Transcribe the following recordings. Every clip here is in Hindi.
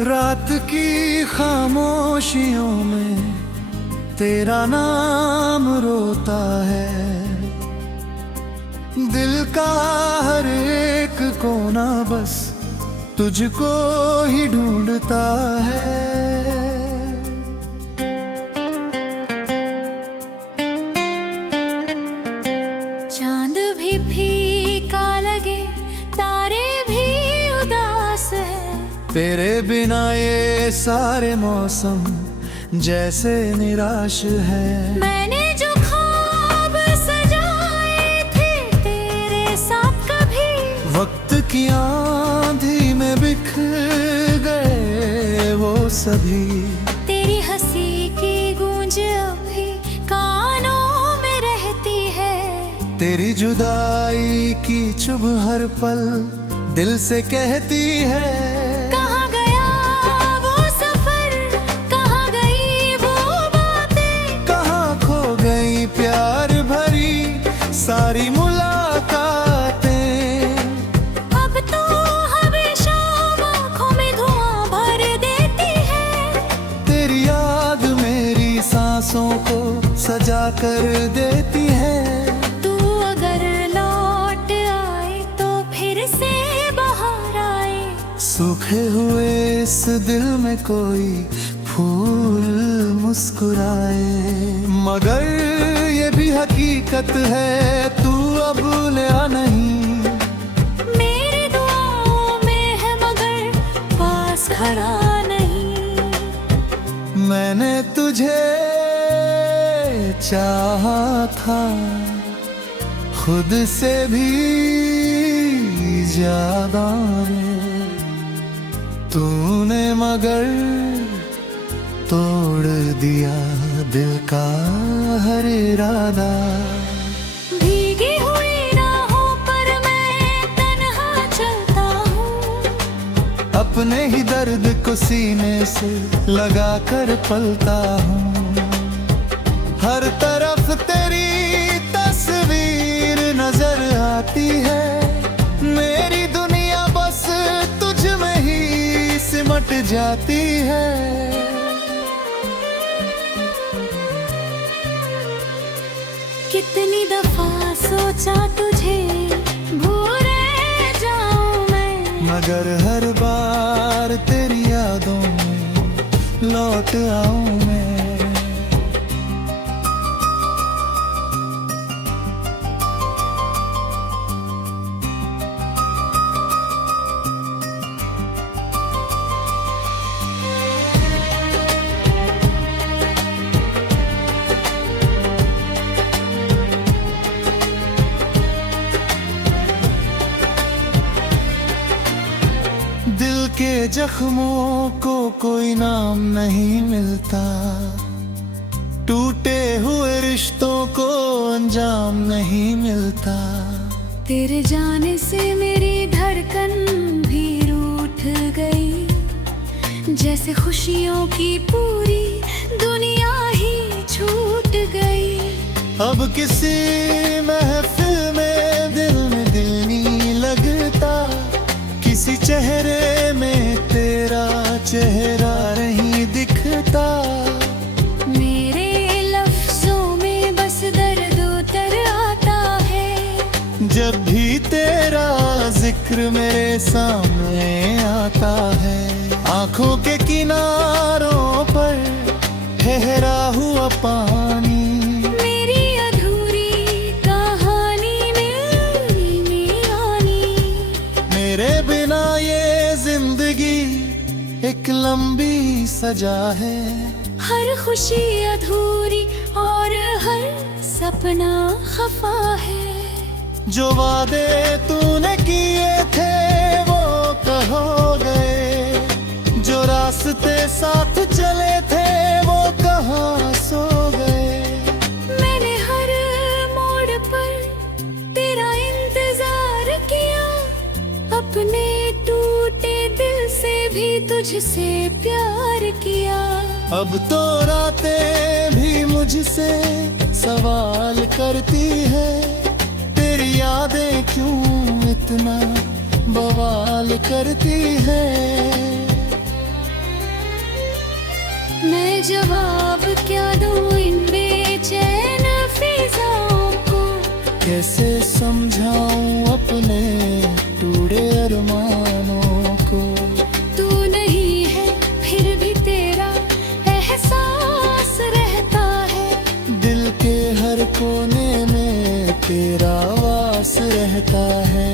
रात की खामोशियों में तेरा नाम रोता है। दिल का हर एक कोना बस तुझको ही ढूंढता है। चांद भी फीका लगे, तारे भी उदास है। तेरे बिना ये सारे मौसम जैसे निराश है। मैंने जो ख्वाब सजाए थे तेरे साथ कभी, वक्त की आंधी में बिखर गए वो सभी। तेरी हंसी की गूंज अभी कानों में रहती है। तेरी जुदाई की चुभ हर पल दिल से कहती है। कहाँ गया वो सफर, कहाँ गई वो बातें, कहाँ खो गई प्यार भरी सारी मुलाकातें। अब तो हमेशा आँखों में धुआं भर देती है। तेरी याद मेरी सांसों को सजा कर देती है। तू अगर लौट आए तो फिर से बाहर आए। सूखे हुए इस दिल में कोई फूल मुस्कुराए। मगर ये भी हकीकत है तू अब नया नहीं। मेरी दुआओं में है मगर पास खड़ा नहीं। मैंने तुझे चाहा था खुद से भी ज्यादा रे। तूने मगर तोड़ दिया दिल का हर इरादा। भीगी हुई राहों पर मैं तन्हा चलता हूँ। अपने ही दर्द को सीने से लगा कर पलता हूँ। हर तरफ तेरी तस्वीर नजर आती है। मेरी दुनिया बस तुझ में ही सिमट जाती है। कितनी दफा सोचा तुझे भूल जाऊं मैं, मगर हर बार तेरी यादों में लौट आऊं मैं। दिल के जख्मों को कोई नाम नहीं मिलता। टूटे हुए रिश्तों को अंजाम नहीं मिलता। तेरे जाने से मेरी धड़कन भी रूठ गई। जैसे खुशियों की पूरी दुनिया ही छूट गई। अब किसी महफिल में दिल नहीं लगता। किसी चेहरे में तेरा चेहरा नहीं दिखता। मेरे लफ्जों में बस दर्द उतर आता है। जब भी तेरा जिक्र मेरे सामने आता है। आंखों के किनारों पर ठहरा हुआ पानी। मेरी अधूरी कहानी में आनी। मेरे बिना ये जिंदगी एक लंबी सजा है। हर खुशी अधूरी और हर सपना खफा है। जो वादे तूने किए थे वो कहो गए। जो रास्ते साथ चले थे वो कहाँ सो गए। मैंने हर मोड़ पर तेरा इंतजार किया। अपने टूटे दिल से भी तुझसे प्यार किया। अब तो रातें भी मुझसे सवाल करती है। तेरी यादें क्यों इतना बवाल करती है। मैं जवाब क्या दूं इन बेचैन फिजाओं को। कैसे समझाऊं अपने टूटे अरमानों को। तू नहीं है फिर भी तेरा एहसास रहता है। दिल के हर कोने में तेरा वास रहता है।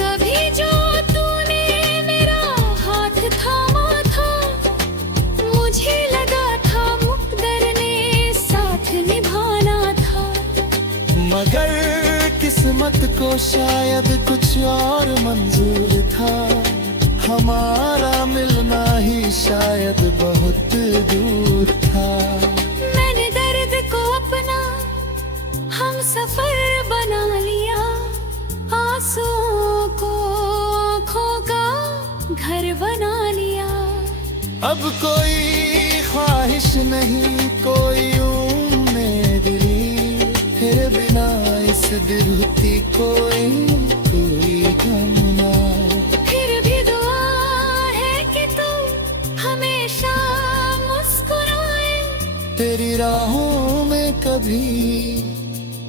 कभी जो तूने मेरा हाथ थामा था, मुझे लगा था मुकद्दर ने साथ निभाना था। मगर किस्मत को शायद कुछ और मंजूर था। हमारा मिलना ही शायद बहुत दूर था। मैंने दर्द को अपना हम सफर बना लिया, आंसुओं को आँखों का घर बना लिया। अब कोई ख्वाहिश नहीं, कोई उम्मीद नहीं, तेरे बिना इस दिल की कोई गम ना। फिर भी दुआ है कि तू हमेशा मुस्कुराए। तेरी राहों में कभी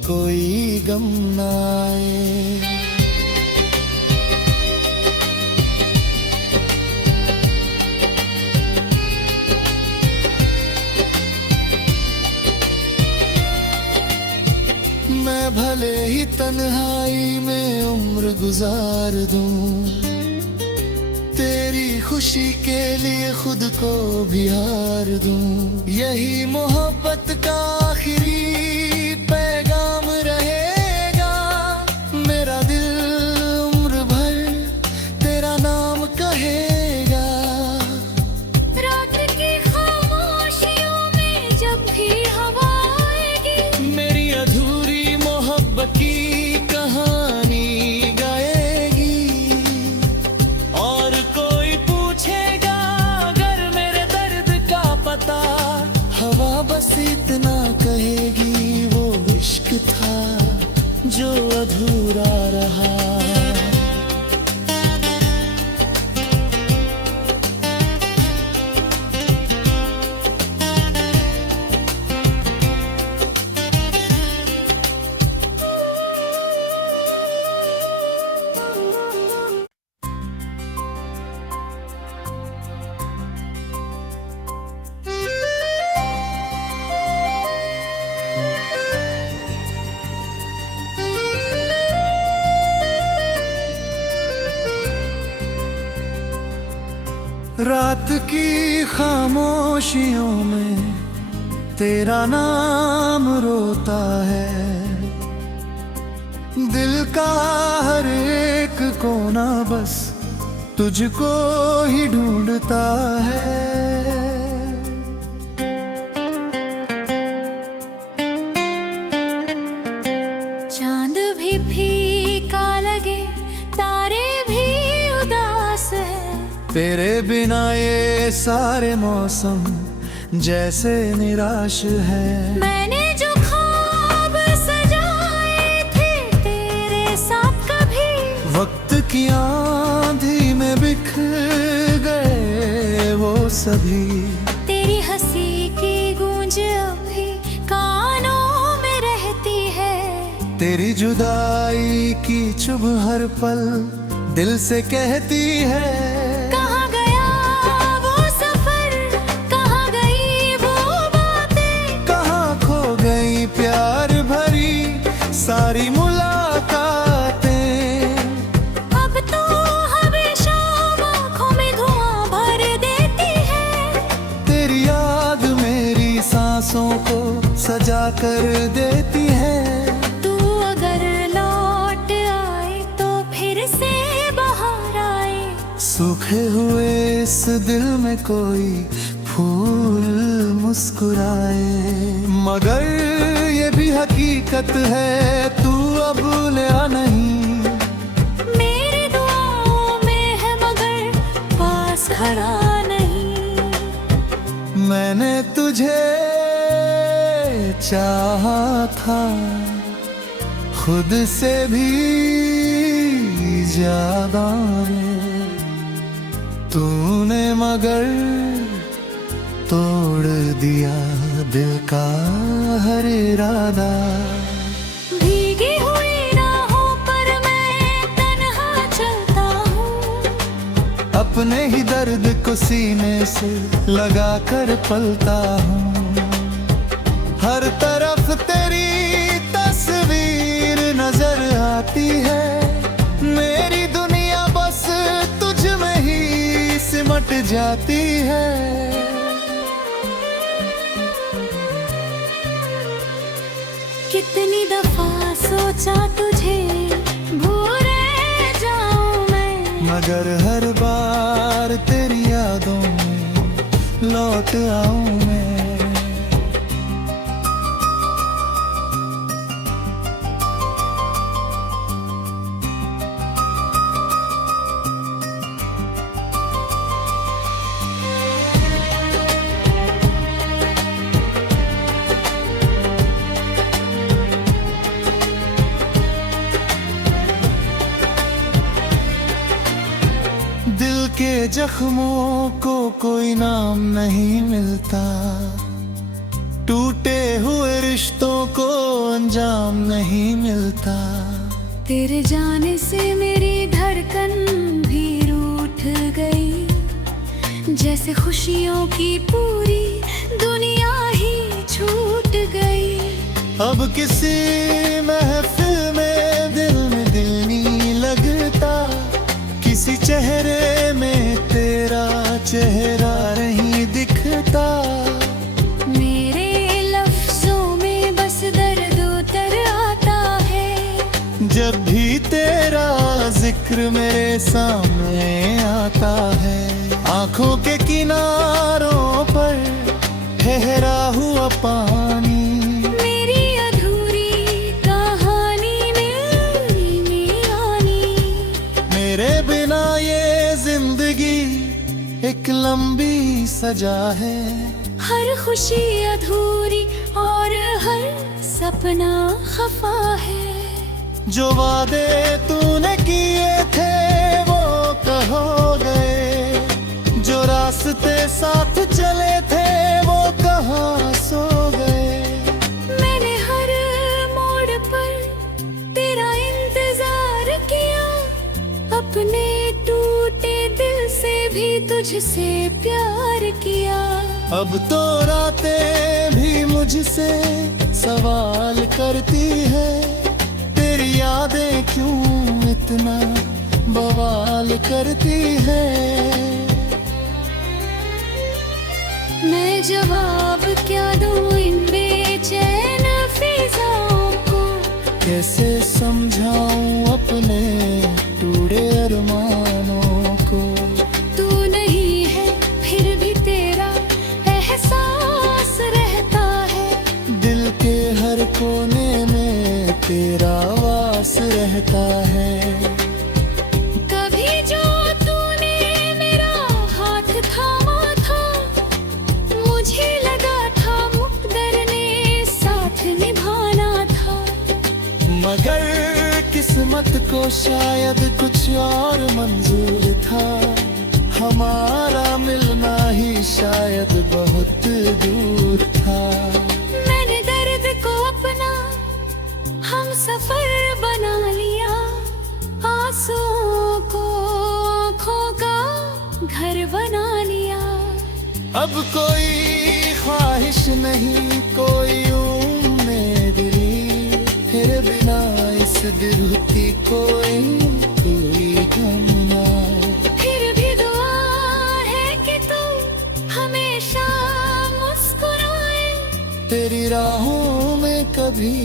कोई गम ना आए। मैं भले ही तन्हाई में उम्र गुजार दूं, तेरी खुशी के लिए खुद को भी हार दूं। यही मोहब्बत का आखिरी पैगाम रहेगा। मेरा दिल उम्र भर तेरा नाम कहेगा। रात की खामोशियों में जब भी हवा आएगी, मेरी अधूरी मोहब्बत की कहानी गाएगी। और कोई पूछेगा अगर मेरे दर्द का पता, हवा बस इतना कहेगी वो इश्क था जो अधूरा रहा। रात की खामोशियों में तेरा नाम रोता है। दिल का हर एक कोना बस तुझको ही ढूंढता है। चांद भी फीका लगे, तारे भी उदास है। तेरे बिना ये सारे मौसम जैसे निराश है। मैंने जो ख्वाब सजाए थे तेरे साथ, कभी वक्त की आंधी में बिखर गए वो सभी। तेरी हंसी की गूंज अभी कानों में रहती है। तेरी जुदाई की चुभ हर पल दिल से कहती है। कहाँ गया वो सफर, कहाँ गई वो बातें, कहाँ खो गई प्यार भरी सारी मुलाकातें। अब तो हमेशा आँखों में धुआं भर देती है। तेरी याद मेरी सांसों को सजा कर देती है। तू अगर लौट आए तो फिर से बाहर आए। सूखे हुए इस दिल में कोई फूल मुस्कुराए। मगर ये भी हकीकत है तू अब नया नहीं। मेरी दुआओं में है मगर पास खड़ा नहीं। मैंने तुझे चाहा था खुद से भी ज्यादा रे। तूने मगर तोड़ दिया दिल का हर इरादा। भीगी हुई राहों पर मैं तन्हा चलता हूँ, अपने ही दर्द को सीने से लगा कर पलता हूँ। हर तरफ तेरी तस्वीर नजर आती है, मेरी दुनिया बस तुझ में ही सिमट जाती है। कितनी दफा सोचा तुझे भूले जाऊं मैं, मगर हर बार तेरी यादों में लौट आऊं मैं। दिल के जख्मों को कोई नाम नहीं मिलता, टूटे हुए रिश्तों को अंजाम नहीं मिलता। तेरे जाने से मेरी धड़कन भी रूठ गई, जैसे खुशियों की पूरी दुनिया ही छूट गई। अब किसी महफिल में दिल नहीं लगता, किसी चेहरे में तेरा चेहरा नहीं दिखता। मेरे लफ्जों में बस दर्द उतर आता है, जब भी तेरा जिक्र मेरे सामने आता है। आंखों के किनारों पर ठहरा हुआ पानी, मेरी अधूरी कहानी में आनी। मेरे बिना ये जिंदगी एक लंबी सजा है। हर खुशी अधूरी और हर सपना खफा है। जो वादे तूने किए थे वो कहो गए, जो रास्ते साथ चले थे वो कहाँ सो गए। मैंने हर मोड़ पर तेरा इंतजार किया, अपने टूटे दिल से भी तुझसे प्यार किया। अब तो रातें भी मुझसे सवाल करती है, तेरी यादें क्यों इतना बवाल करती है। मैं जवाब क्या दूं इन बेचैन फिजाओं को, कैसे समझाऊं अपने टूटे अरमानों को। तू नहीं है फिर भी तेरा एहसास रहता है, दिल के हर कोने में तेरा वास रहता है। कभी जो तूने मेरा हाथ थामा था, मुझे लगा था मुक़द्दर ने साथ निभाना था। मगर किस्मत को शायद कुछ और मंजूर था, हमारा मिलना ही शायद बहुत दूर था। मैंने दर्द को अपना हम सफर बना लिया, आंसुओं को आँखों का घर बना लिया। अब कोई ख्वाहिश नहीं, कोई उम्मीद नहीं, तेरे बिना इस दिल की कोई गम ना। फिर भी दुआ है कि तू हमेशा मुस्कुराए, तेरी राहों में कभी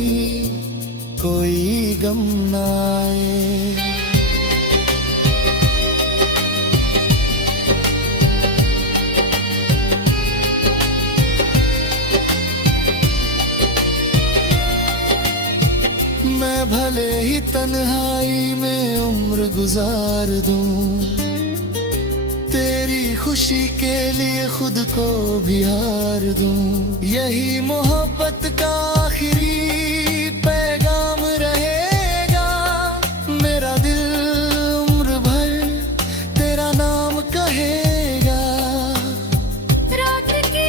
कोई गम ना आए। मैं भले ही तन्हाई में उम्र गुजार दूं, तेरी खुशी के लिए खुद को भी हार दूं। यही मोहब्बत का आखिरी पैगाम रहेगा, मेरा दिल उम्र भर तेरा नाम कहेगा। रात की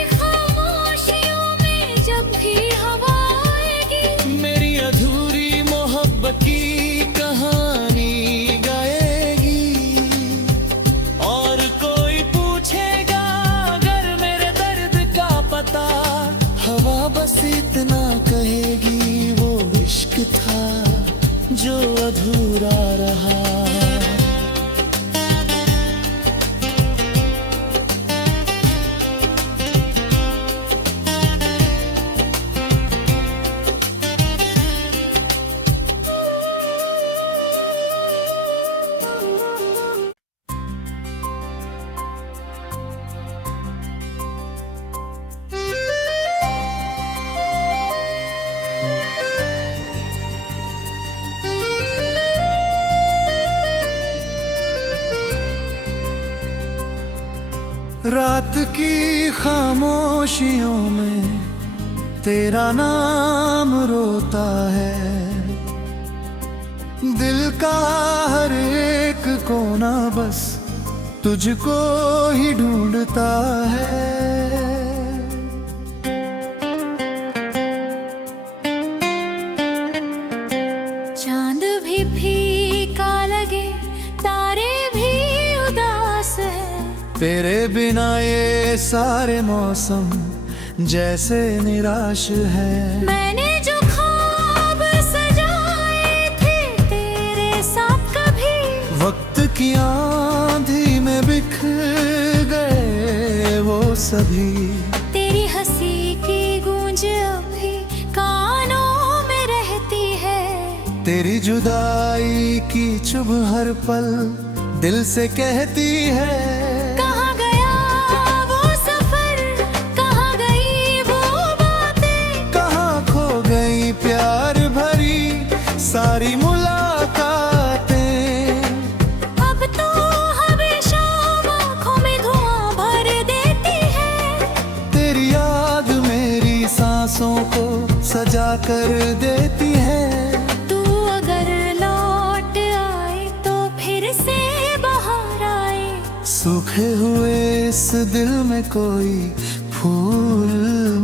रात की खामोशियों में तेरा नाम रोता है, दिल का हर एक कोना बस तुझको ही ढूंढता है। चांद भी फीका लगे, तारे भी उदास है, तेरे बिना ये सारे मौसम जैसे निराश है। मैंने जो ख्वाब सजाए थे तेरे साथ कभी वक्त की आंधी में बिखर गए वो सभी। तेरी हंसी की गूंज अभी कानों में रहती है, तेरी जुदाई की चुभ हर पल दिल से कहती है। कहाँ गया वो सफर, कहाँ गई वो बातें, कहाँ खो गई प्यार भरी सारी मुलाकातें। अब तो हमेशा आँखों में धुआं भर देती है, तेरी याद मेरी सांसों को सजा कर देती है। तू अगर लौट आए तो फिर से बाहर आए, सूखे हुए इस दिल में कोई फूल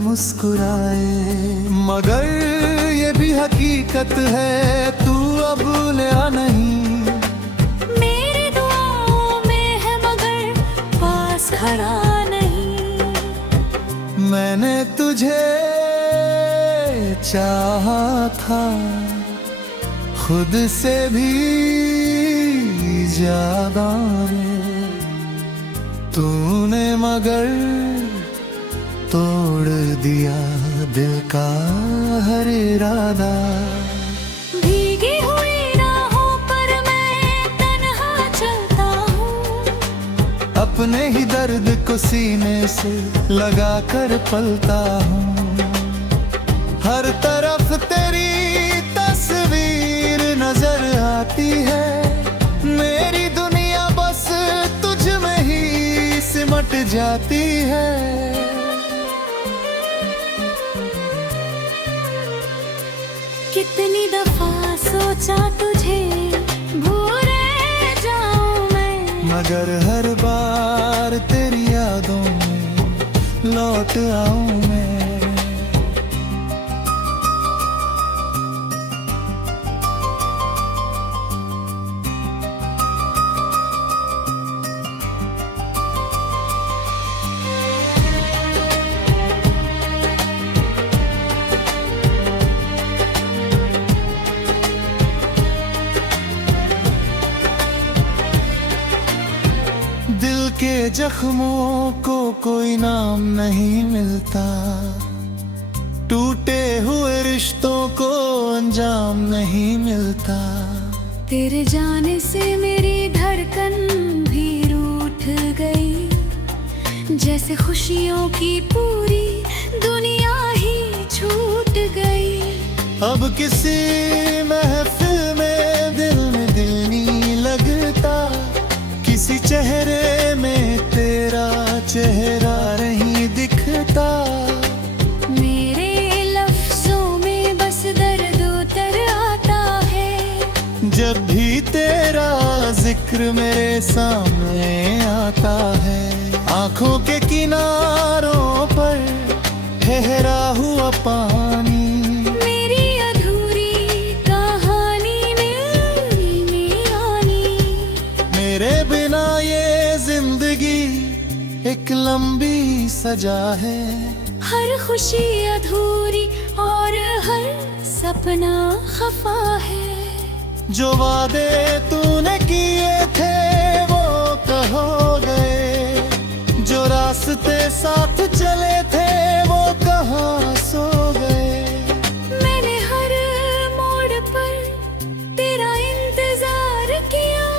मुस्कुराए। मगर ये भी हकीकत है तू अब नया नहीं, मेरी दुआओं में है मगर पास खड़ा नहीं। मैंने तुझे चाहा था खुद से भी ज्यादा रे, तूने मगर तोड़ दिया दिल का हर इरादा। भीगी हुई राहों पर मैं तन्हा चलता हूँ, अपने ही दर्द को सीने से लगा कर पलता हूँ। हर तरफ तेरी तस्वीर नजर आती है, मेरी दुनिया बस तुझ में ही सिमट जाती है। कितनी दफा सोचा तुझे भूल जाऊं मैं, मगर हर बार तेरी यादों में लौट आऊं मैं। दिल के जख्मों को कोई नाम नहीं मिलता, टूटे हुए रिश्तों को अंजाम नहीं मिलता। तेरे जाने से मेरी धड़कन भी रूठ गई, जैसे खुशियों की पूरी दुनिया ही छूट गई। अब किसी महफिल में दिल नहीं लगता, किसी चेहरे में तेरा चेहरा नहीं दिखता। मेरे लफ्जों में बस दर्द उतर आता है, जब भी तेरा जिक्र मेरे सामने आता है। आंखों के किनारों पर ठहरा हुआ पानी, मेरी अधूरी कहानी में आनी। मेरे बिना ये जिंदगी एक लंबी सजा है। हर खुशी अधूरी और हर सपना खफा है। जो वादे तूने किए थे वो कहो गए, जो रास्ते साथ चले थे वो कहाँ सो गए। मैंने हर मोड़ पर तेरा इंतजार किया,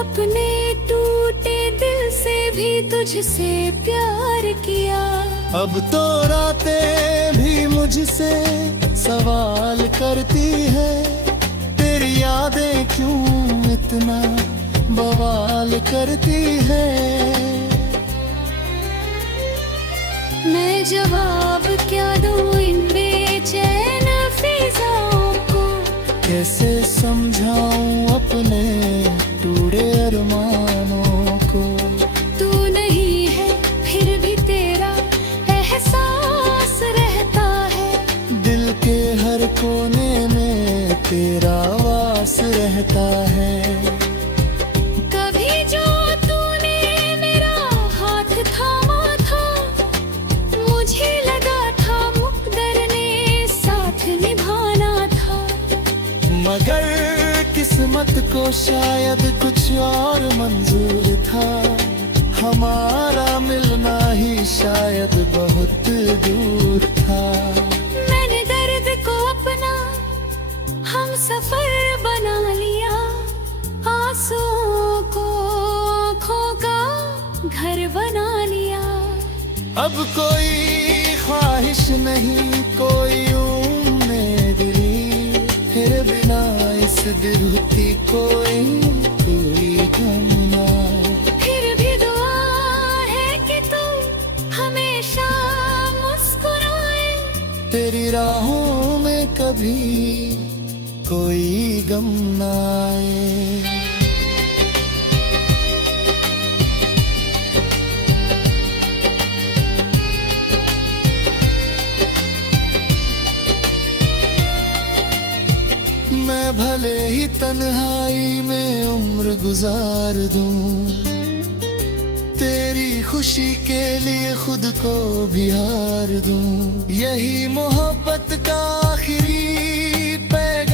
अपने टूटे दिल से भी तुझसे प्यार किया। अब तो रातें भी मुझसे सवाल करती है, तेरी यादें क्यों इतना बवाल करती है। मैं जवाब क्या दूं इन बेचैन फिजाओं को। कैसे समझाऊं अपने टूटे अरमानों को। तू नहीं है फिर भी तेरा एहसास रहता है। दिल के हर कोने में तेरा वास रहता है। कभी जो तूने मेरा हाथ थामा था, मुझे लगा था मुकद्दर ने साथ निभाना था। मगर किस्मत को शायद कुछ और मंजूर था। हमारा मिलना ही शायद बहुत दूर था। मैंने दर्द को अपना हम सफर बना लिया, आंसुओं को आँखों का घर बना लिया। अब कोई ख्वाहिश नहीं, कोई उम्मीद नहीं, फिर बिना इस दिलती कोई गम ना। फिर भी दुआ है कि तू हमेशा मुस्कुराए। तेरी राहों में कभी कोई गम ना आए। मैं भले ही तन्हाई में उम्र गुजार दूं, तेरी खुशी के लिए खुद को भी हार दूं। यही मोहब्बत का आखिरी पैगाम